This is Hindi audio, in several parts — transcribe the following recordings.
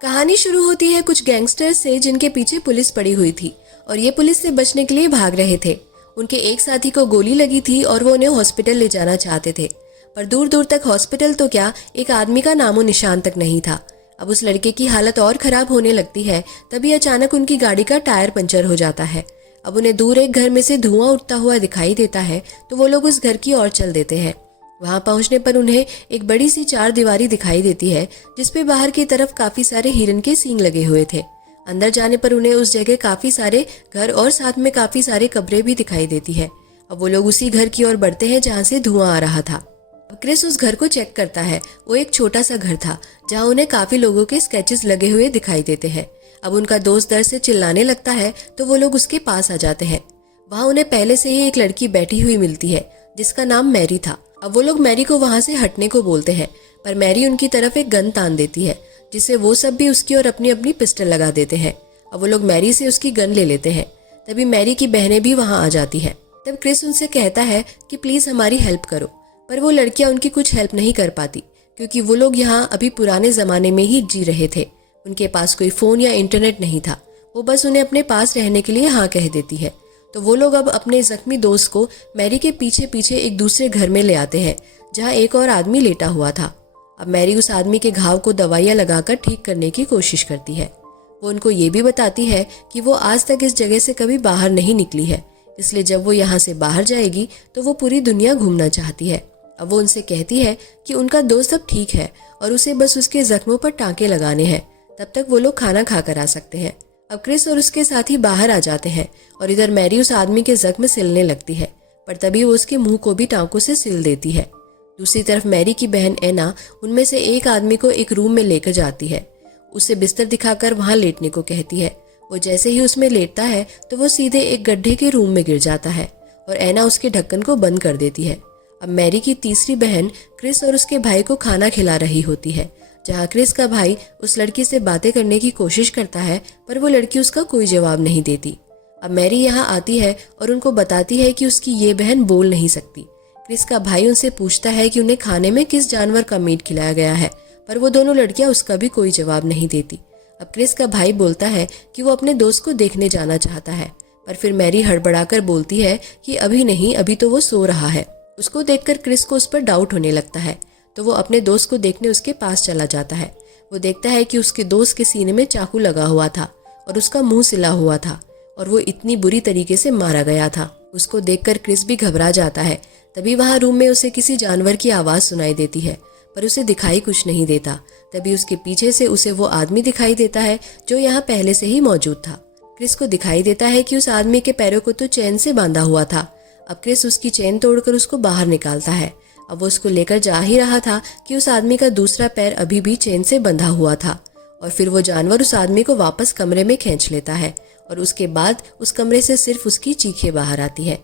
कहानी शुरू होती है कुछ गैंगस्टर्स से जिनके पीछे पुलिस पड़ी हुई थी और ये पुलिस से बचने के लिए भाग रहे थे। उनके एक साथी को गोली लगी थी और वो उन्हें हॉस्पिटल ले जाना चाहते थे, पर दूर दूर तक हॉस्पिटल तो क्या, एक आदमी का नामो निशान तक नहीं था। अब उस लड़के की हालत और खराब होने लगती है, तभी अचानक उनकी गाड़ी का टायर पंचर हो जाता है। अब उन्हें दूर एक घर में से धुआं उठता हुआ दिखाई देता है, तो वो लोग उस घर की ओर चल देते हैं। वहां पहुंचने पर उन्हें एक बड़ी सी चार दीवारी दिखाई देती है, जिसपे बाहर की तरफ काफी सारे हिरन के सींग लगे हुए थे। अंदर जाने पर उन्हें उस जगह काफी सारे घर और साथ में काफी सारे कब्रें भी दिखाई देती है। अब वो लोग उसी घर की ओर बढ़ते हैं जहाँ से धुआं आ रहा था। अब क्रिस उस घर को चेक करता है। वो एक छोटा सा घर था जहाँ उन्हें काफी लोगों के स्केचेस लगे हुए दिखाई देते हैं। अब उनका दोस्त डर से चिल्लाने लगता है, तो वो लोग उसके पास आ जाते हैं। वहाँ उन्हें पहले से ही एक लड़की बैठी हुई मिलती है जिसका नाम मैरी था। अब वो लोग मैरी को वहां से हटने को बोलते हैं, पर मैरी उनकी तरफ एक गन तान देती है, जिससे वो सब भी उसकी और अपनी अपनी पिस्टल लगा देते हैं। अब वो लोग मैरी से उसकी गन ले लेते हैं। तभी मैरी की बहनें भी वहां आ जाती हैं। तब क्रिस उनसे कहता है कि प्लीज हमारी हेल्प करो, पर वो लड़कियां उनकी कुछ हेल्प नहीं कर पाती, क्योंकि वो लोग यहाँ अभी पुराने जमाने में ही जी रहे थे। उनके पास कोई फोन या इंटरनेट नहीं था। वो बस उन्हें अपने पास रहने के लिए हाँ कह देती है। तो वो लोग अब अपने जख्मी दोस्त को मैरी के पीछे पीछे एक दूसरे घर में ले आते हैं, जहाँ एक और आदमी लेटा हुआ था। अब मैरी उस आदमी के घाव को दवाइयाँ लगाकर ठीक करने की कोशिश करती है। वो उनको ये भी बताती है कि वो आज तक इस जगह से कभी बाहर नहीं निकली है, इसलिए जब वो यहाँ से बाहर जाएगी तो वो पूरी दुनिया घूमना चाहती है। अब वो उनसे कहती है कि उनका दोस्त अब ठीक है और उसे बस उसके जख्मों पर टाँके लगाने हैं, तब तक वो लोग खाना खा कर आ सकते हैं। अब क्रिस और उसके साथी बाहर आ जाते हैं और इधर मैरी उस आदमी के जख्म सिलने लगती है, पर तभी वो उसके मुंह को भी टांकों से सिल देती है। दूसरी तरफ मैरी की बहन एना उनमें से एक आदमी को एक रूम में लेकर जाती है। उसे बिस्तर दिखाकर वहां लेटने को कहती है। वो जैसे ही उसमें लेटता है तो वो सीधे एक गड्ढे के रूम में गिर जाता है और एना उसके ढक्कन को बंद कर देती है। अब मैरी की तीसरी बहन क्रिस और उसके भाई को खाना खिला रही होती है, जहाँ क्रिस का भाई उस लड़की से बातें करने की कोशिश करता है, पर वो लड़की उसका कोई जवाब नहीं देती। अब मैरी यहाँ आती है और उनको बताती है कि उसकी ये बहन बोल नहीं सकती। क्रिस का भाई उनसे पूछता है कि उन्हें खाने में किस जानवर का मीट खिलाया गया है, पर वो दोनों लड़कियां उसका भी कोई जवाब नहीं देती। अब क्रिस का भाई बोलता है कि वो अपने दोस्त को देखने जाना चाहता है, पर फिर मैरी हड़बड़ाकर बोलती है कि अभी नहीं, अभी तो वो सो रहा है। उसको देखकर क्रिस को उस पर डाउट होने लगता है, तो वो अपने दोस्त को देखने उसके पास चला जाता है। वो देखता है कि उसके दोस्त के सीने में चाकू लगा हुआ था और उसका मुंह सिला हुआ था और वो इतनी बुरी तरीके से मारा गया था। उसको देखकर क्रिस भी घबरा जाता है। तभी वहां रूम में उसे किसी जानवर की आवाज सुनाई देती है, पर उसे दिखाई कुछ नहीं देता। तभी उसके पीछे से उसे वो आदमी दिखाई देता है जो यहाँ पहले से ही मौजूद था। क्रिस को दिखाई देता है कि उस आदमी के पैरों को तो चेन से बांधा हुआ था। अब क्रिस उसकी चेन तोड़कर उसको बाहर निकालता है। अब वो उसको लेकर जा ही रहा था कि उस आदमी का दूसरा पैर अभी भी चेन से बंधा हुआ था और फिर वो जानवर उस आदमी को वापस कमरे में खींच लेता है और उसके बाद उस कमरे से सिर्फ उसकी चीखें बाहर आती है।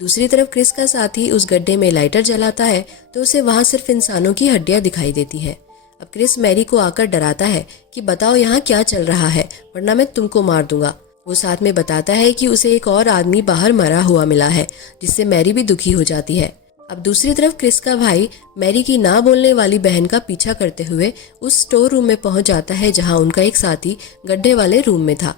दूसरी तरफ क्रिस का साथी उस गड्ढे में लाइटर जलाता है तो उसे वहां सिर्फ इंसानों की हड्डियां दिखाई देती है। अब क्रिस मैरी को आकर डराता है कि बताओ यहाँ क्या चल रहा है, वरना मैं तुमको मार दूंगा। वो साथ में बताता है कि उसे एक और आदमी बाहर मरा हुआ मिला है, जिससे मैरी भी दुखी हो जाती है। अब दूसरी तरफ क्रिस का भाई मैरी की ना बोलने वाली बहन का पीछा करते हुए उस स्टोर रूम में पहुंच जाता है जहां उनका एक साथी गड्ढे वाले रूम में था।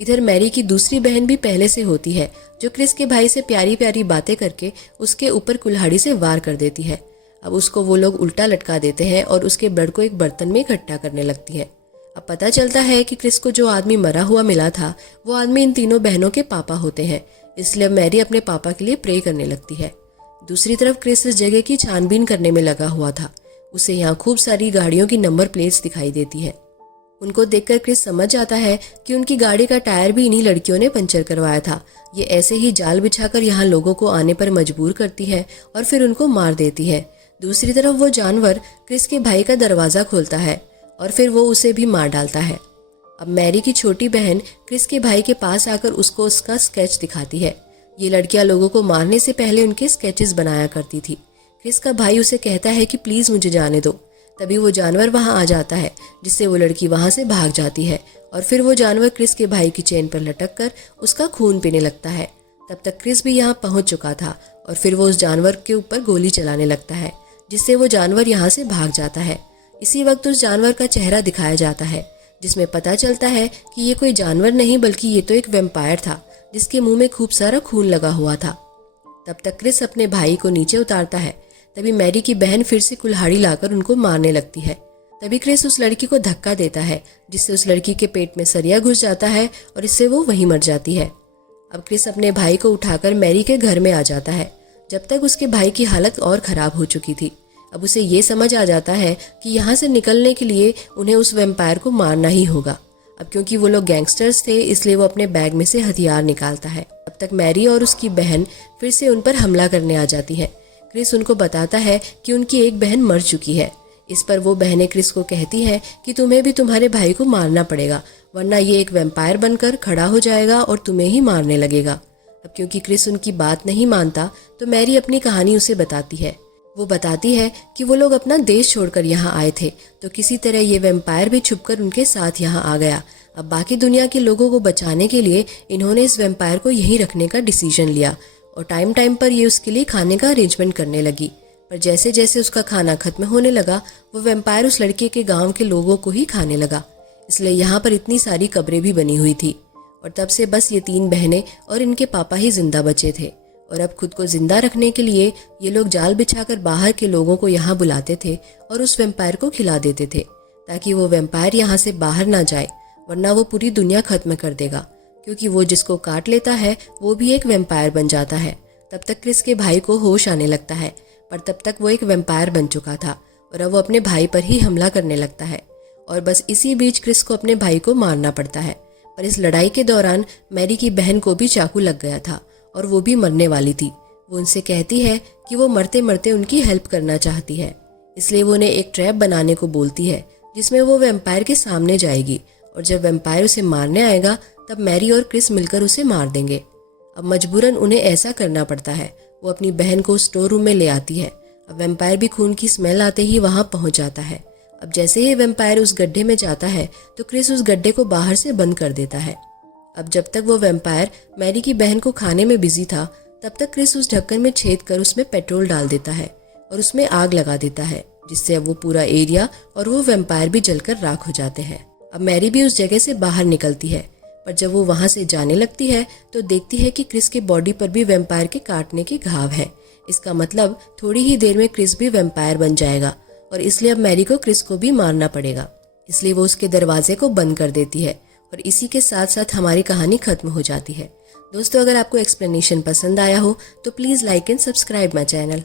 इधर मैरी की दूसरी बहन भी पहले से होती है, जो क्रिस के भाई से प्यारी प्यारी बातें करके उसके ऊपर कुल्हाड़ी से वार कर देती है। अब उसको वो लोग उल्टा लटका देते हैं और उसके ब्लड को एक बर्तन में इकट्ठा करने लगती है। अब पता चलता है कि क्रिस को जो आदमी मरा हुआ मिला था वो आदमी इन तीनों बहनों के पापा होते हैं, इसलिए मैरी अपने पापा के लिए प्रे करने लगती है। दूसरी तरफ क्रिस इस जगह की छानबीन करने में लगा हुआ था। उसे यहाँ खूब सारी गाड़ियों की नंबर प्लेट्स दिखाई देती है। उनको देखकर क्रिस समझ जाता है कि उनकी गाड़ी का टायर भी इन्हीं लड़कियों ने पंचर करवाया था। ये ऐसे ही जाल बिछाकर यहाँ लोगों को आने पर मजबूर करती है और फिर उनको मार देती है। दूसरी तरफ वो जानवर क्रिस के भाई का दरवाज़ा खोलता है और फिर वो उसे भी मार डालता है। अब मैरी की छोटी बहन क्रिस के भाई के पास आकर उसको उसका स्केच दिखाती है। ये लड़कियां लोगों को मारने से पहले उनके स्केचेस बनाया करती थी। क्रिस का भाई उसे कहता है कि प्लीज़ मुझे जाने दो। तभी वो जानवर वहां आ जाता है, जिससे वो लड़की वहां से भाग जाती है और फिर वो जानवर क्रिस के भाई की चेन पर लटक कर उसका खून पीने लगता है। तब तक क्रिस भी यहाँ पहुंच चुका था और फिर वो उस जानवर के ऊपर गोली चलाने लगता है, जिससे वो जानवर यहाँ से भाग जाता है। इसी वक्त उस जानवर का चेहरा दिखाया जाता है, जिसमें पता चलता है कि ये कोई जानवर नहीं बल्कि ये तो एक वैम्पायर था जिसके मुंह में खूब सारा खून लगा हुआ था। तब तक क्रिस अपने भाई को नीचे उतारता है। तभी मैरी की बहन फिर से कुल्हाड़ी लाकर उनको मारने लगती है। तभी क्रिस उस लड़की को धक्का देता है जिससे उस लड़की के पेट में सरिया घुस जाता है और इससे वो वहीं मर जाती है। अब क्रिस अपने भाई को उठाकर मैरी के घर में आ जाता है। जब तक उसके भाई की हालत और ख़राब हो चुकी थी। अब उसे ये समझ आ जाता है कि यहाँ से निकलने के लिए उन्हें उस वैम्पायर को मारना ही होगा। अब क्योंकि वो लोग गैंगस्टर्स थे इसलिए वो अपने बैग में से हथियार निकालता है। तब तक मैरी और उसकी बहन फिर से उन पर हमला करने आ जाती है। क्रिस उनको बताता है कि उनकी एक बहन मर चुकी है। इस पर वो बहनें क्रिस को कहती हैं कि तुम्हें भी तुम्हारे भाई को मारना पड़ेगा, वरना ये एक वैम्पायर बनकर खड़ा हो जाएगा और तुम्हें ही मारने लगेगा। अब क्योंकि क्रिस उनकी बात नहीं मानता तो मैरी अपनी कहानी उसे बताती है। वो बताती है कि वो लोग अपना देश छोड़कर यहाँ आए थे तो किसी तरह ये वैम्पायर भी छुपकर उनके साथ यहाँ आ गया। अब बाकी दुनिया के लोगों को बचाने के लिए इन्होंने इस वैम्पायर को यहीं रखने का डिसीजन लिया और टाइम टाइम पर ये उसके लिए खाने का अरेंजमेंट करने लगी। पर जैसे जैसे उसका खाना खत्म होने लगा वो वैम्पायर उस लड़के के गांव के लोगों को ही खाने लगा। इसलिए यहाँ पर इतनी सारी कब्रें भी बनी हुई थी और तब से बस ये 3 बहनें और इनके पापा ही जिंदा बचे थे। और अब खुद को जिंदा रखने के लिए ये लोग जाल बिछाकर बाहर के लोगों को यहाँ बुलाते थे और उस वैम्पायर को खिला देते थे ताकि वो वैम्पायर यहाँ से बाहर ना जाए, वरना वो पूरी दुनिया खत्म कर देगा। क्योंकि वो जिसको काट लेता है वो भी एक वैम्पायर बन जाता है। तब तक क्रिस के भाई को होश आने लगता है, पर तब तक वो एक वैम्पायर बन चुका था और अब वो अपने भाई पर ही हमला करने लगता है। और बस इसी बीच क्रिस को अपने भाई को मारना पड़ता है। पर इस लड़ाई के दौरान मैरी की बहन को भी चाकू लग गया था और वो भी मरने वाली थी। वो उनसे कहती है कि वो मरते मरते उनकी हेल्प करना चाहती है, इसलिए वो उन्हें एक ट्रैप बनाने को बोलती है जिसमें वो वैम्पायर के सामने जाएगी और जब वैम्पायर उसे मारने आएगा तब मैरी और क्रिस मिलकर उसे मार देंगे। अब मजबूरन उन्हें ऐसा करना पड़ता है। वो अपनी बहन को स्टोर रूम में ले आती है। अब वैम्पायर भी खून की स्मेल आते ही वहाँ पहुँच जाता है। अब जैसे ही वैम्पायर उस गड्ढे में जाता है तो क्रिस उस गड्ढे को बाहर से बंद कर देता है। अब जब तक वो वैम्पायर मैरी की बहन को खाने में बिजी था तब तक क्रिस उस ढक्कन में छेद कर उसमें पेट्रोल डाल देता है और उसमें आग लगा देता है, जिससे अब वो पूरा एरिया और वो वैम्पायर भी जलकर राख हो जाते हैं। अब मैरी भी उस जगह से बाहर निकलती है, पर जब वो वहां से जाने लगती है तो देखती है कि क्रिस के बॉडी पर भी वैम्पायर के काटने के घाव हैं। इसका मतलब थोड़ी ही देर में क्रिस भी वैम्पायर बन जाएगा और इसलिए अब मैरी को क्रिस को भी मारना पड़ेगा। इसलिए वो उसके दरवाजे को बंद कर देती है और इसी के साथ साथ हमारी कहानी खत्म हो जाती है। दोस्तों, अगर आपको एक्सप्लेनेशन पसंद आया हो तो please like and subscribe my channel.